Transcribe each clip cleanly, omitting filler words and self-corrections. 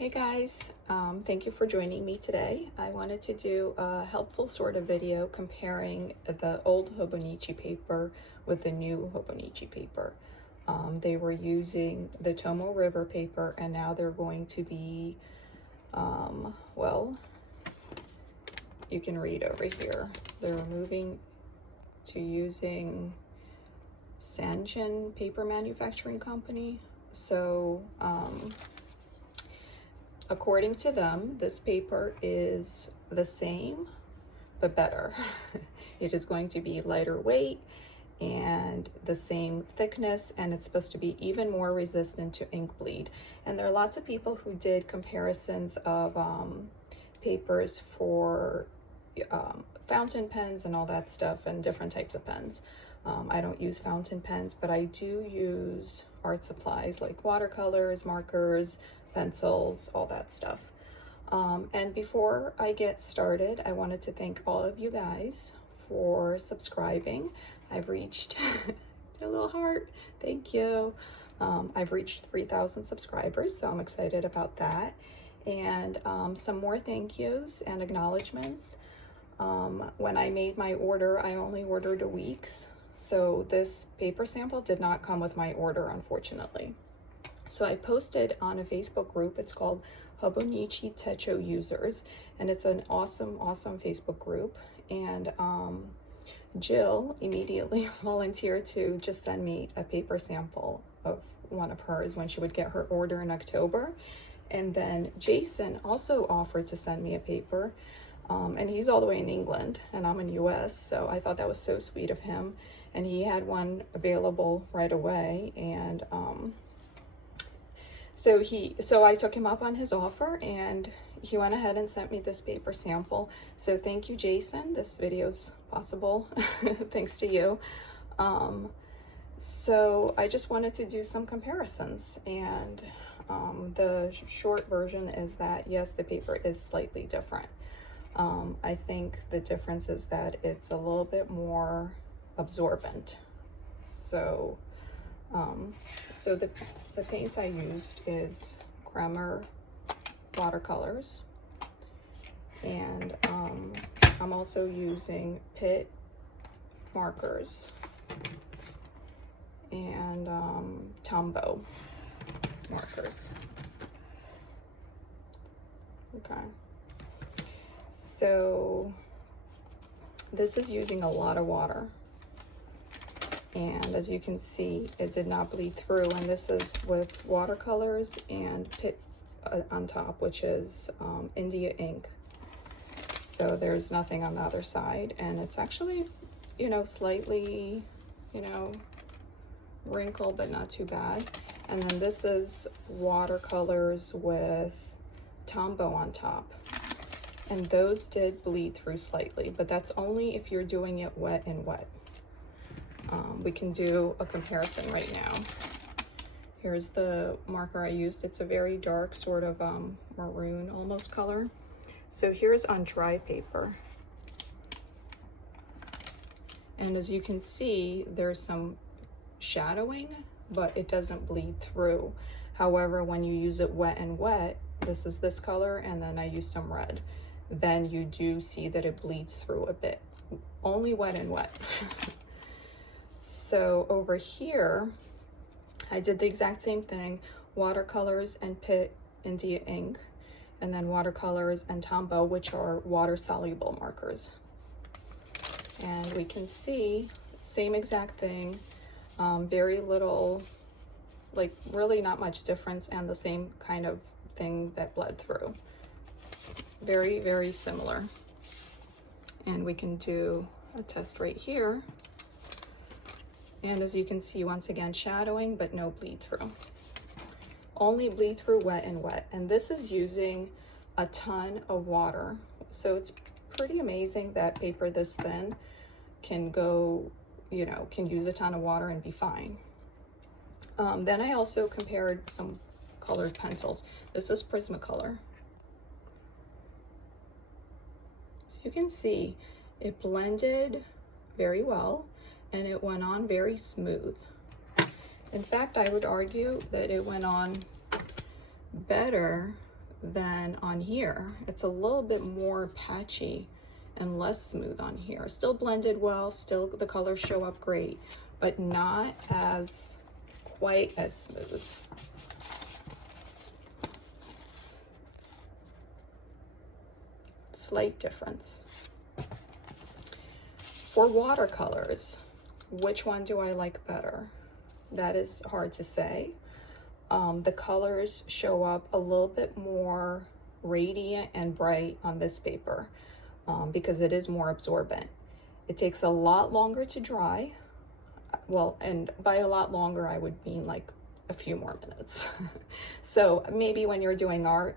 Hey guys, thank you for joining me today. I wanted to do a helpful sort of video comparing the old Hobonichi paper with the new Hobonichi paper. They were using the Tomoe River paper and now they're going to be, well, you can read over here. They're moving to using Sanzen paper manufacturing company. So, according to them, this paper is the same, but better. It is going to be lighter weight and the same thickness, and it's supposed to be even more resistant to ink bleed. And there are lots of people who did comparisons of papers for fountain pens and all that stuff and different types of pens. I don't use fountain pens, but I do use art supplies like watercolors, markers, pencils, all that stuff. And before I get started, I wanted to thank all of you guys for subscribing. I've reached a little heart, thank you. I've reached 3,000 subscribers, so I'm excited about that. And some more thank yous and acknowledgements. When I made my order, I only ordered a week's, so this paper sample did not come with my order, unfortunately. So I posted on a Facebook group. It's called Hobonichi Techo Users, and it's an awesome Facebook group. And Jill immediately volunteered to just send me a paper sample of one of hers when she would get her order in October. And then Jason also offered to send me a paper, and he's all the way in England and I'm in US, so I thought that was so sweet of him. And he had one available right away, and so I took him up on his offer, and he went ahead and sent me this paper sample. So thank you, Jason. This video's possible thanks to you. So I just wanted to do some comparisons, and the short version is that yes, the paper is slightly different. I think the difference is that it's a little bit more absorbent. So the paints I used is Kremer watercolors, and I'm also using Pitt markers and Tombow markers. Okay, so this is using a lot of water. And as you can see, it did not bleed through, and this is with watercolors and Pitt on top, which is India ink. So there's nothing on the other side, and it's actually, slightly, wrinkled, but not too bad. And then this is watercolors with Tombow on top, and those did bleed through slightly, but that's only if you're doing it wet and wet. We can do a comparison right now. Here's the marker I used. It's a very dark sort of maroon almost color. So here's on dry paper. And as you can see, there's some shadowing, but it doesn't bleed through. However, when you use it wet and wet, this is this color, and then I use some red, then you do see that it bleeds through a bit. Only wet and wet. So over here, I did the exact same thing, watercolors and Pitt India ink, and then watercolors and Tombow, which are water-soluble markers. And we can see, same exact thing, very little, like really not much difference, and the same kind of thing that bled through. Very similar. And we can do a test right here. And as you can see, once again, shadowing, but no bleed through. Only bleed through wet and wet. And this is using a ton of water. So it's pretty amazing that paper this thin can go, can use a ton of water and be fine. Then I also compared some colored pencils. This is Prismacolor. So you can see it blended very well, and it went on very smooth. In fact, I would argue that it went on better than on here. It's a little bit more patchy and less smooth on here. Still blended well, still the colors show up great, but not as quite as smooth. Slight difference. For watercolors, which one do I like better? That is hard to say. The colors show up a little bit more radiant and bright on this paper because it is more absorbent. It takes a lot longer to dry. Well, and by a lot longer, I would mean like a few more minutes. So maybe when you're doing art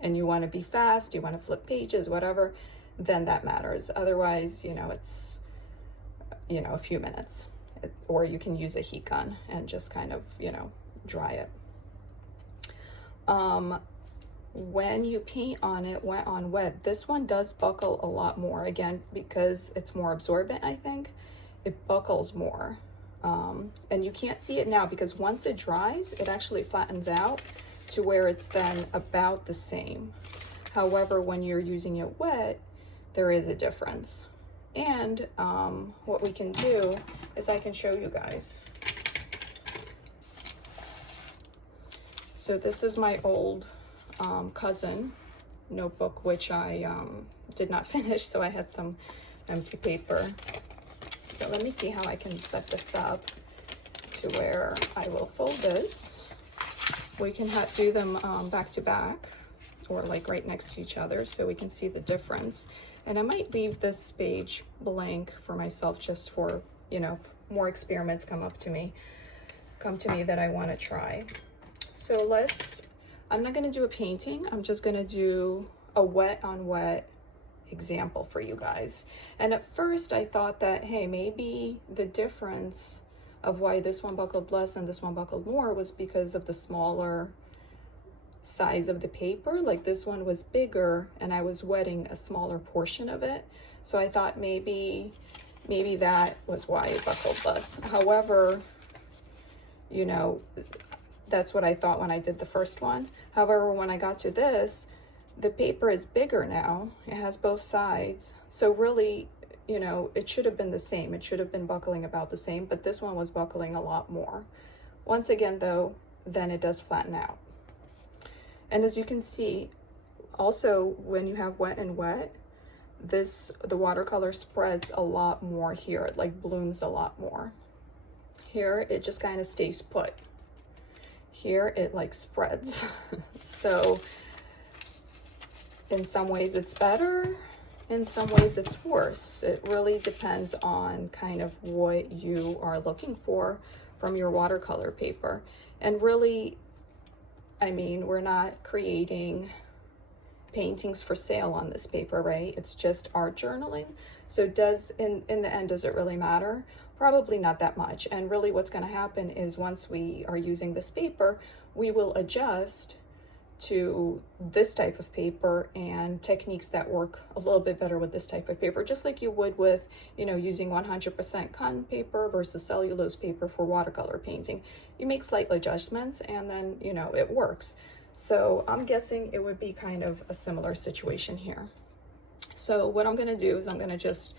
and you want to be fast, you want to flip pages, whatever, then that matters. Otherwise, you know, it's, you know, a few minutes. Or you can use a heat gun and just kind of, you know, dry it. When you paint on it wet on wet, this one does buckle a lot more, again, because it's more absorbent, I think. It buckles more. And you can't see it now because once it dries, it actually flattens out to where it's then about the same. However, when you're using it wet, there is a difference. And what we can do is I can show you guys. So this is my old cousin notebook, which I did not finish, so I had some empty paper. So let me see how I can set this up to where I will fold this. We can do them back to back or like right next to each other so we can see the difference. And I might leave this page blank for myself just for, you know, more experiments come to me that I want to try. So I'm not going to do a painting. I'm just going to do a wet on wet example for you guys. And at first I thought that, hey, maybe the difference of why this one buckled less and this one buckled more was because of the smaller size of the paper. Like this one was bigger and I was wetting a smaller portion of it. So I thought maybe that was why it buckled less. However, you know, that's what I thought when I did the first one. However, when I got to this, the paper is bigger now. It has both sides. So really, you know, it should have been the same. It should have been buckling about the same, but this one was buckling a lot more. Once again, though, then it does flatten out. And as you can see, also when you have wet and wet, the watercolor spreads a lot more here. It like blooms a lot more. Here, it just kind of stays put. Here, it like spreads. So in some ways it's better, in some ways it's worse. It really depends on kind of what you are looking for from your watercolor paper. And really, I mean, we're not creating paintings for sale on this paper, right? It's just art journaling. So in the end, does it really matter? Probably not that much. And really what's going to happen is once we are using this paper, we will adjust to this type of paper and techniques that work a little bit better with this type of paper, just like you would with, you know, using 100% cotton paper versus cellulose paper for watercolor painting. You make slight adjustments and then, you know, it works. So I'm guessing it would be kind of a similar situation here. So what I'm going to do is I'm going to just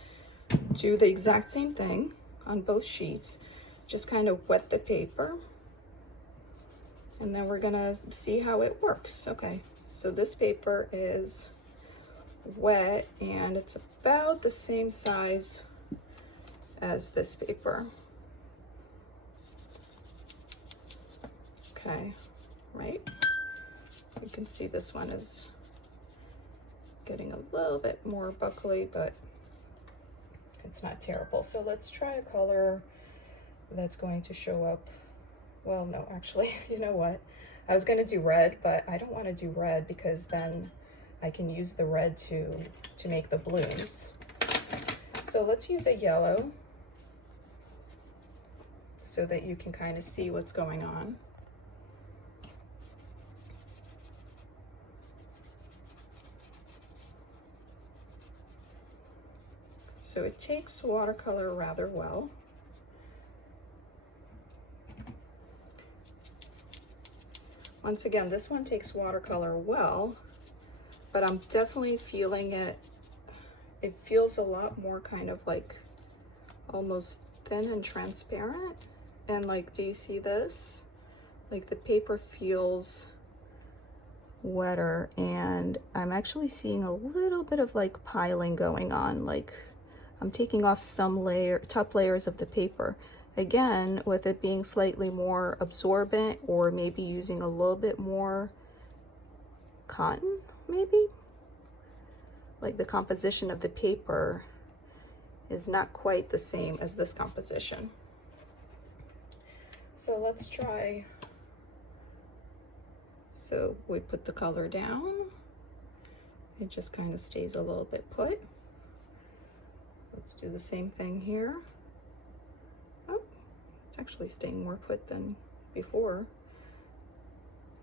do the exact same thing on both sheets, just kind of wet the paper. And then we're gonna see how it works. Okay, so this paper is wet and it's about the same size as this paper. Okay, right? You can see this one is getting a little bit more buckly, but it's not terrible. So let's try a color that's going to show up. Well, no, actually, you know what? I was going to do red, but I don't want to do red because then I can use the red to make the blooms. So let's use a yellow so that you can kind of see what's going on. So it takes watercolor rather well. Once again, this one takes watercolor well, but I'm definitely feeling it. It feels a lot more kind of like almost thin and transparent. And like, do you see this? Like the paper feels wetter, and I'm actually seeing a little bit of like piling going on. Like I'm taking off some top layers of the paper. Again, with it being slightly more absorbent, or maybe using a little bit more cotton, maybe? Like the composition of the paper is not quite the same as this composition. So let's try. So we put the color down. It just kind of stays a little bit put. Let's do the same thing here. Oh, it's actually staying more put than before.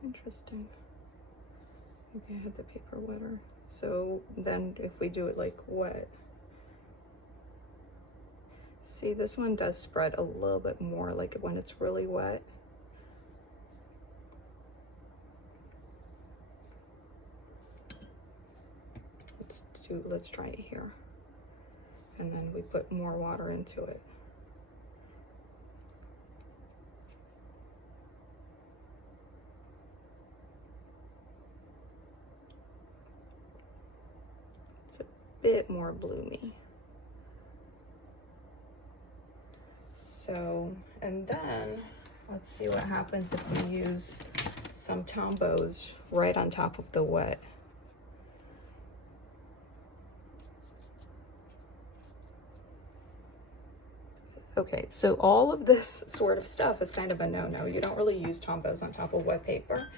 Interesting. Maybe I had the paper wetter. So then if we do it like wet, see, this one does spread a little bit more like when it's really wet. Let's try it here. And then we put more water into it. It's a bit more bloomy. So, and then let's see what happens if we use some Tombows right on top of the wet. Okay, so all of this sort of stuff is kind of a no-no. You don't really use Tombows on top of wet paper,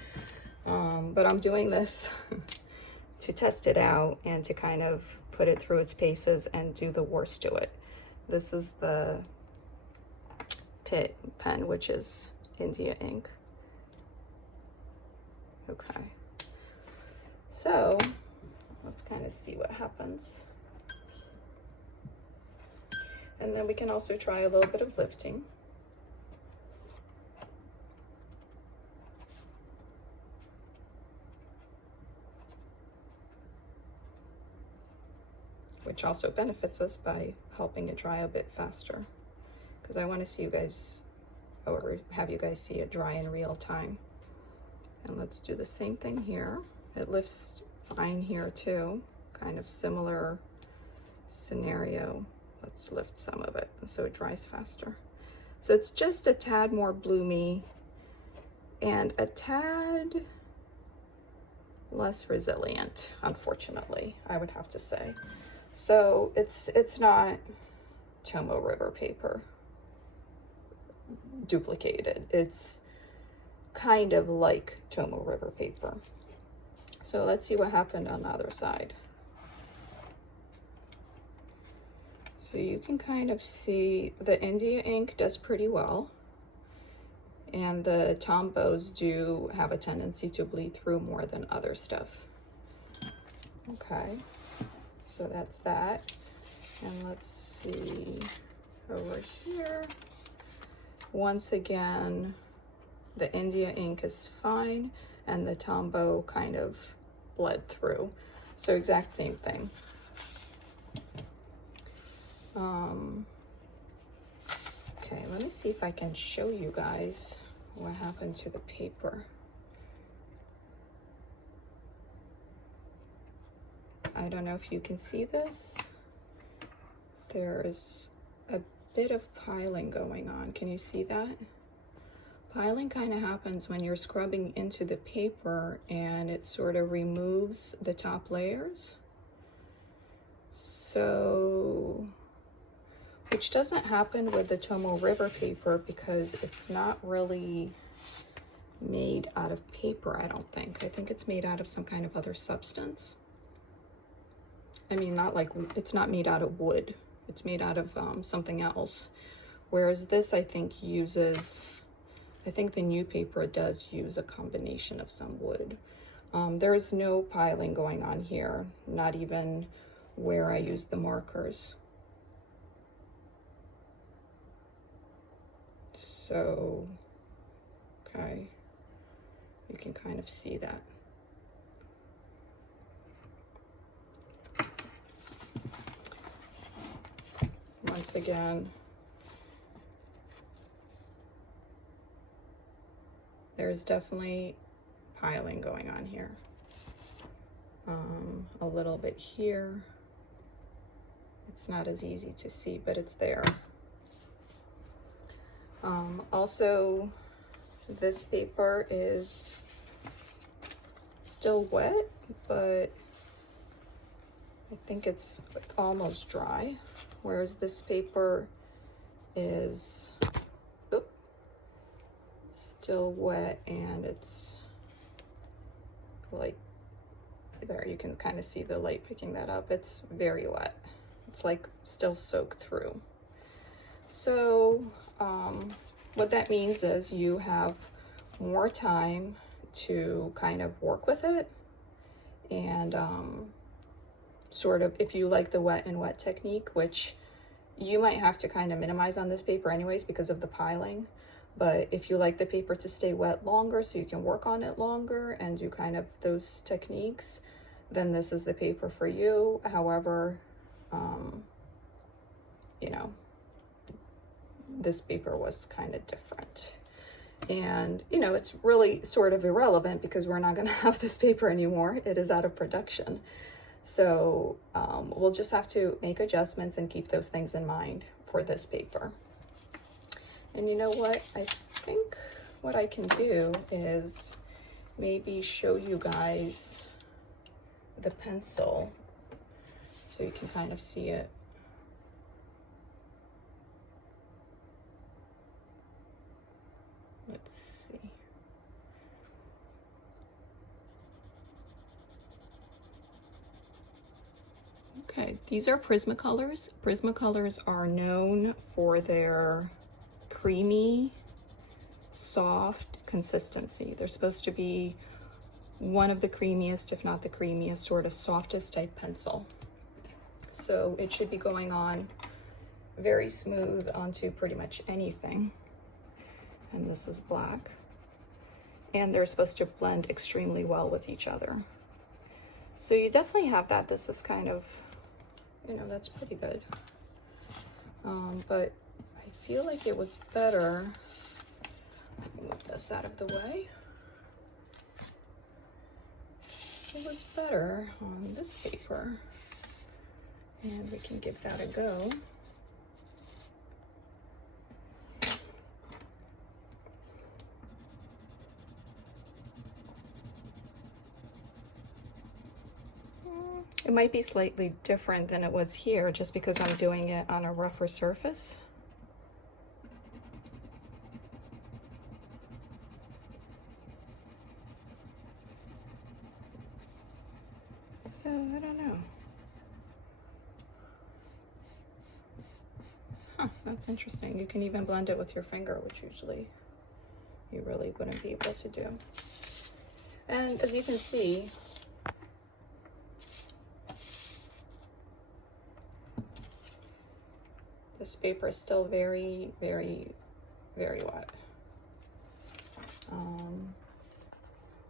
but I'm doing this to test it out and to kind of put it through its paces and do the worst to it. This is the Pitt pen, which is India ink. Okay, so let's kind of see what happens. And then we can also try a little bit of lifting. Which also benefits us by helping it dry a bit faster. Because I want to see you guys, or have you guys see it dry in real time. And let's do the same thing here. It lifts fine here too. Kind of similar scenario. Let's lift some of it so it dries faster. So it's just a tad more bloomy and a tad less resilient, unfortunately, I would have to say. So it's not Tomoe River Paper duplicated. It's kind of like Tomoe River Paper. So let's see what happened on the other side. So you can kind of see the India ink does pretty well, and the Tombows do have a tendency to bleed through more than other stuff. Okay, so that's that. And let's see over here. Once again, the India ink is fine, and the Tombow kind of bled through. So exact same thing. Okay, let me see if I can show you guys what happened to the paper. I don't know if you can see this. There's a bit of piling going on. Can you see that? Piling kind of happens when you're scrubbing into the paper and it sort of removes the top layers. So, which doesn't happen with the Tomoe River paper because it's not really made out of paper, I don't think. I think it's made out of some kind of other substance. I mean, not like, it's not made out of wood. It's made out of something else. Whereas this, I think, uses, I think the new paper does use a combination of some wood. There's no piling going on here, not even where I use the markers. So, okay. You can kind of see that. Once again, there's definitely piling going on here. A little bit here. It's not as easy to see, but it's there. Also, this paper is still wet, but I think it's almost dry, whereas this paper is still wet, and it's like there, you can kind of see the light picking that up. It's very wet. It's like still soaked through. So what that means is you have more time to kind of work with it, and sort of, if you like the wet and wet technique, which you might have to kind of minimize on this paper anyways because of the piling, but if you like the paper to stay wet longer so you can work on it longer and do kind of those techniques, then this is the paper for you. However, you know, this paper was kind of different. And, you know, it's really sort of irrelevant because we're not going to have this paper anymore. It is out of production. So we'll just have to make adjustments and keep those things in mind for this paper. And you know what? I think what I can do is maybe show you guys the pencil so you can kind of see it. Let's see. Okay, these are Prismacolors. Prismacolors are known for their creamy, soft consistency. They're supposed to be one of the creamiest, if not the creamiest, sort of softest type pencil. So it should be going on very smooth onto pretty much anything. And this is black. And they're supposed to blend extremely well with each other. So you definitely have that. This is kind of, you know, that's pretty good. But I feel like it was better, move this out of the way. It was better on this paper, and we can give that a go. It might be slightly different than it was here just because I'm doing it on a rougher surface. So, I don't know. Huh, that's interesting. You can even blend it with your finger, which usually you really wouldn't be able to do. And as you can see, this paper is still very, very, very wet.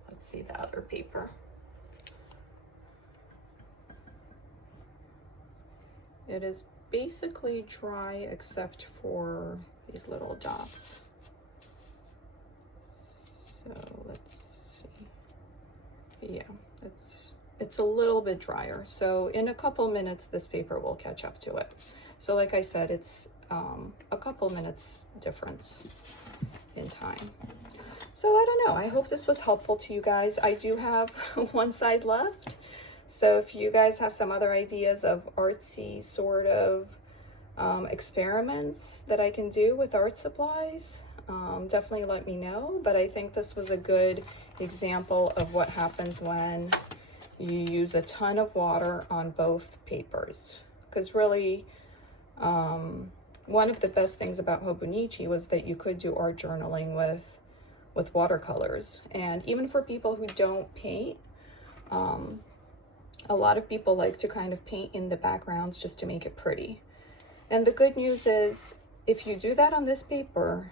Let's see the other paper. It is basically dry except for these little dots. So let's see. Yeah, it's a little bit drier. So in a couple minutes, this paper will catch up to it. So like I said, it's a couple minutes difference in time. So I don't know. I hope this was helpful to you guys. I do have one side left. So if you guys have some other ideas of artsy sort of experiments that I can do with art supplies, definitely let me know. But I think this was a good example of what happens when you use a ton of water on both papers. Because really, one of the best things about Hobonichi was that you could do art journaling with watercolors. And even for people who don't paint, a lot of people like to kind of paint in the backgrounds just to make it pretty. And the good news is, if you do that on this paper,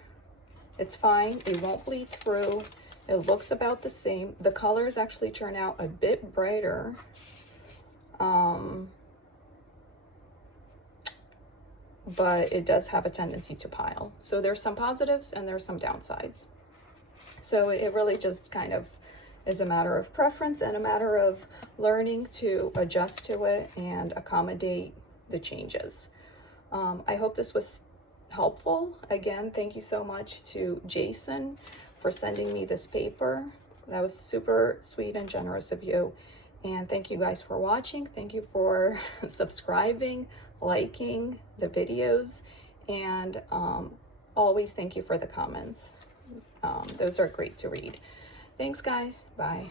it's fine. It won't bleed through. It looks about the same. The colors actually turn out a bit brighter. But it does have a tendency to pile. So there's some positives and there's some downsides. So it really just kind of is a matter of preference and a matter of learning to adjust to it and accommodate the changes. I hope this was helpful. Again, thank you so much to Jason for sending me this paper. That was super sweet and generous of you. And thank you guys for watching. Thank you for subscribing, liking the videos, and always thank you for the comments. Those are great to read. Thanks, guys. Bye.